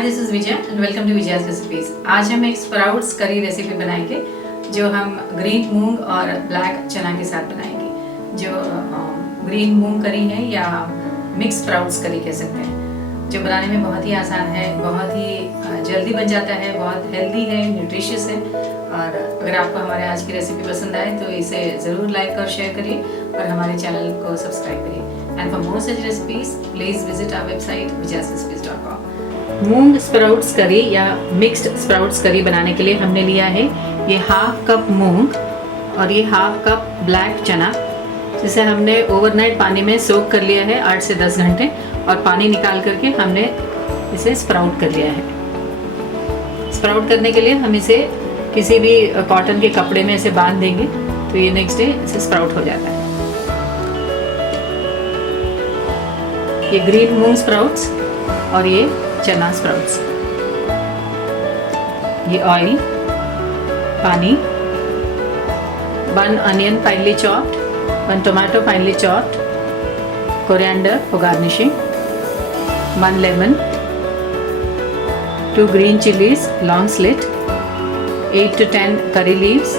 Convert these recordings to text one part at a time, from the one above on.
Hi this is Vijay and welcome to Vijaya's recipes. आज हम एक स्प्राउट्स करी रेसिपी बनाएंगे जो हम ग्रीन मूंग और ब्लैक चना के साथ बनाएंगे। जो ग्रीन मूंग करी है या मिक्स स्प्राउट्स करी कह सकते हैं, जो बनाने में बहुत ही आसान है, बहुत ही जल्दी बन जाता है, बहुत हेल्दी है, न्यूट्रिशियस है। और अगर आपको हमारे आज की रेसिपी पसंद आए तो इसे ज़रूर लाइक और शेयर करिए और हमारे चैनल को सब्सक्राइब करिए। And for more such recipes please visit our website vijayasrecipes.com। मूंग स्प्राउट्स करी या मिक्स्ड स्प्राउट्स करी बनाने के लिए हमने लिया है ये हाफ कप मूंग और ये हाफ कप ब्लैक चना, जिसे हमने ओवरनाइट पानी में सोक कर लिया है 8 से 10 घंटे, और पानी निकाल करके हमने इसे स्प्राउट कर लिया है। स्प्राउट करने के लिए हम इसे किसी भी कॉटन के कपड़े में इसे बांध देंगे तो ये नेक्स्ट डे इसे स्प्राउट हो जाता है। ये ग्रीन मूंग स्प्राउट्स और ये चना स्प्राउट्स। ये ऑयल, पानी, 1 onion finely chopped, 1 tomato finely chopped, coriander for garnishing, 1 lemon, 2 green chillies long slit, 8 to 10 curry leaves,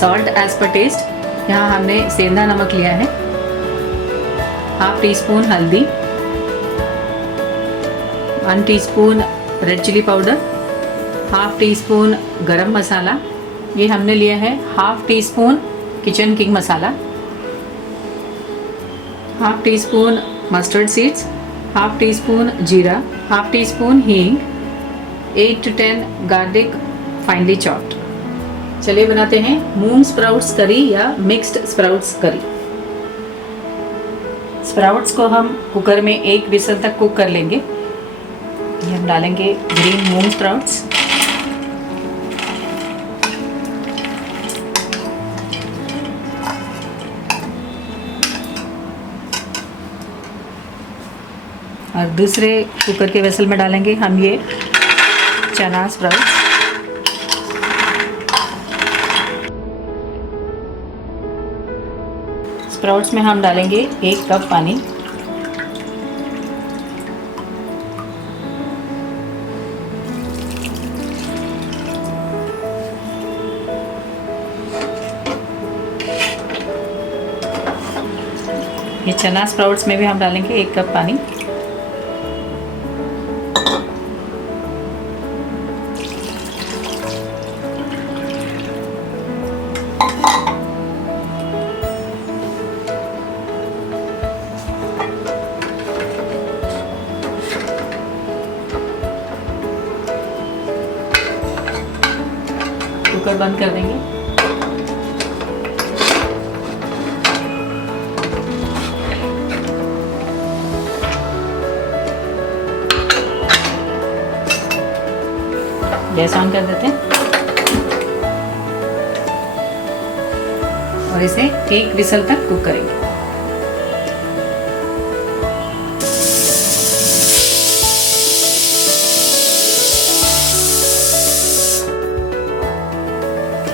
salt as per taste. यहाँ हमने सेंधा नमक लिया है, हाफ टी स्पून हल्दी, 1 teaspoon red chilli powder, half teaspoon garam masala, ये हमने लिया है half teaspoon Kitchen King masala, half teaspoon mustard seeds, half teaspoon जीरा, हाफ टी स्पून हींग, 8 to 10 गार्लिक फाइनली चॉप्ड। चलिए बनाते हैं मूंग स्प्राउट्स करी या मिक्स्ड स्प्राउट्स करी। स्प्राउट्स को हम कुकर में 1 विसल तक कुक कर लेंगे। ये हम डालेंगे ग्रीन मूंग स्प्राउट्स, और दूसरे कुकर के वेसल में डालेंगे हम ये चना स्प्राउट्स। स्प्राउट्स में हम डालेंगे 1 कप पानी, ये चना स्प्राउट्स में भी हम डालेंगे 1 कप पानी। कुकर बंद कर देंगे। गैस ऑन कर देते हैं और इसे 1 विसल तक कुक करेंगे।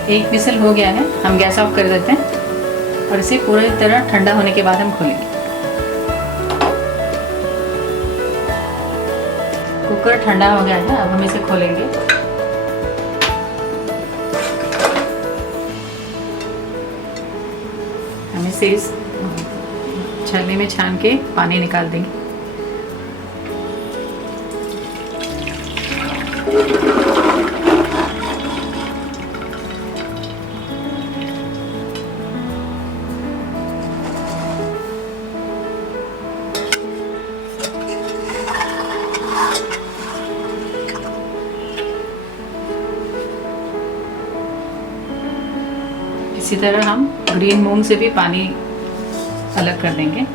एक विसल हो गया है, हम गैस ऑफ कर देते हैं और इसे पूरी तरह ठंडा होने के बाद हम खोलेंगे। कुकर ठंडा हो गया है, अब हम इसे खोलेंगे। हम इसे इस छलनी में छान के पानी निकाल देंगे। इसी तरह हम ग्रीन मूंग से भी पानी अलग कर देंगे।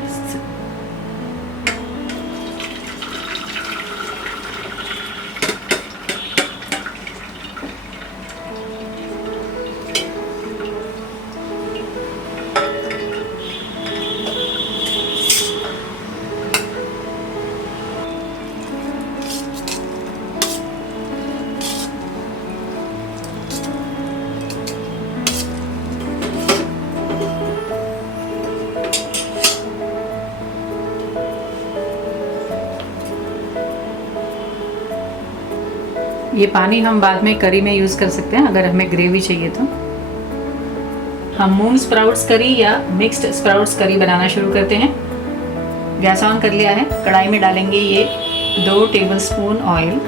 ये पानी हम बाद में करी में यूज़ कर सकते हैं अगर हमें ग्रेवी चाहिए तो। हम मूंग स्प्राउट्स करी या मिक्स्ड स्प्राउट्स करी बनाना शुरू करते हैं। गैस ऑन कर लिया है। कढ़ाई में डालेंगे ये 2 टेबलस्पून ऑयल।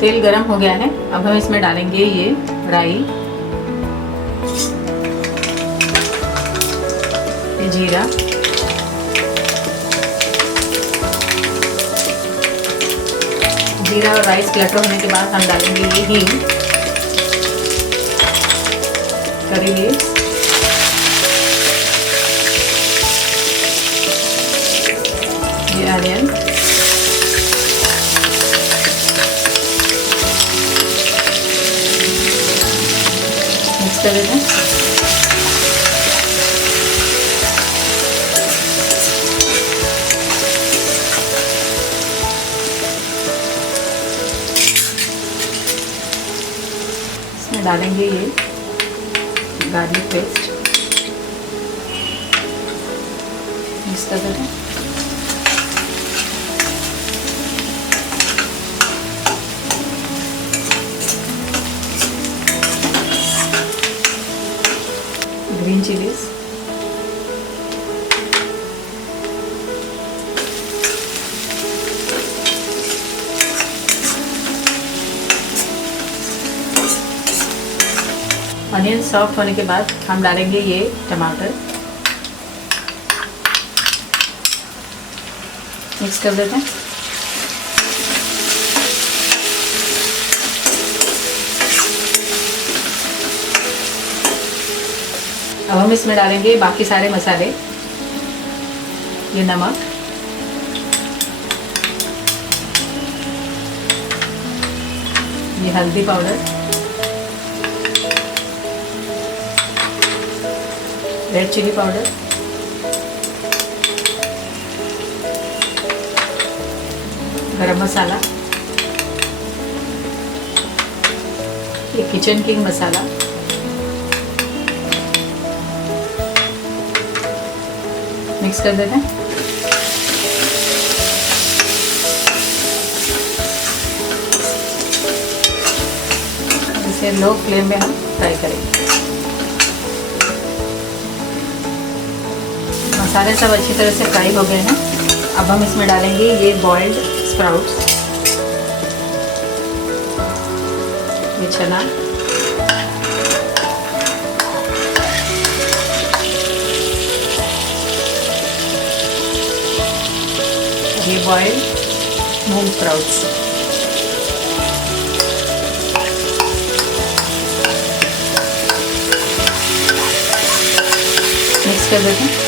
तेल गरम हो गया है। अब हम इसमें डालेंगे ये राई, ये जीरा, जीरा और राइस क्लटर होने के बाद हम डालेंगे ये हींग, करी लीव्स, ये अनियन, मिक्स कर देते हैं। डालेंगे ये गार्लिक पेस्ट, मिक्स कर देते हैं। ग्रीन चिलीज, अनियन सॉफ्ट होने के बाद हम डालेंगे ये टमाटर, मिक्स कर देते हैं। अब हम इसमें डालेंगे बाकी सारे मसाले, ये नमक, ये हल्दी पाउडर, रेड चिली पाउडर, गरम मसाला, ये किचन किंग मसाला, मिक्स कर देते हैं। इसे लो फ्लेम में हम फ्राई करेंगे। मसाले सब अच्छी तरह से फ्राई हो गए हैं। अब हम इसमें डालेंगे ये बॉइल्ड स्प्राउट्स, ये चना, ये बॉइल्ड मूंग स्प्राउट्स, मिक्स कर देते हैं।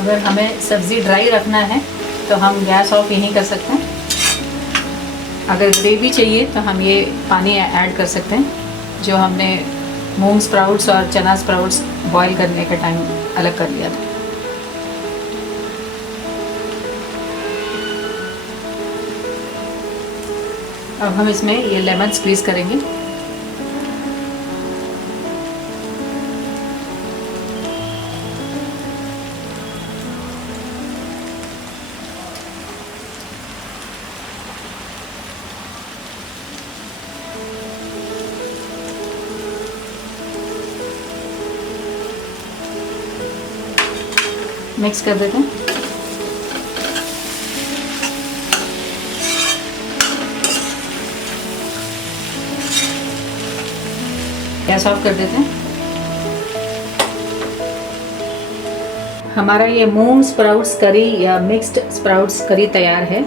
अगर हमें सब्ज़ी ड्राई रखना है तो हम गैस ऑफ यहीं कर सकते हैं। अगर ग्रेवी चाहिए तो हम ये पानी ऐड कर सकते हैं जो हमने मूंग स्प्राउट्स और चना स्प्राउट्स बॉईल करने का टाइम अलग कर लिया था। अब हम इसमें ये लेमन स्क्वीज करेंगे। मिक्स कर देते हैं। गैस ऑफ कर देते हैं। हमारा ये मूंग स्प्राउट्स करी या मिक्स्ड स्प्राउट्स करी तैयार है।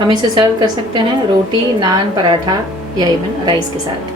हम इसे सर्व कर सकते हैं रोटी, नान, पराठा या इवन राइस के साथ।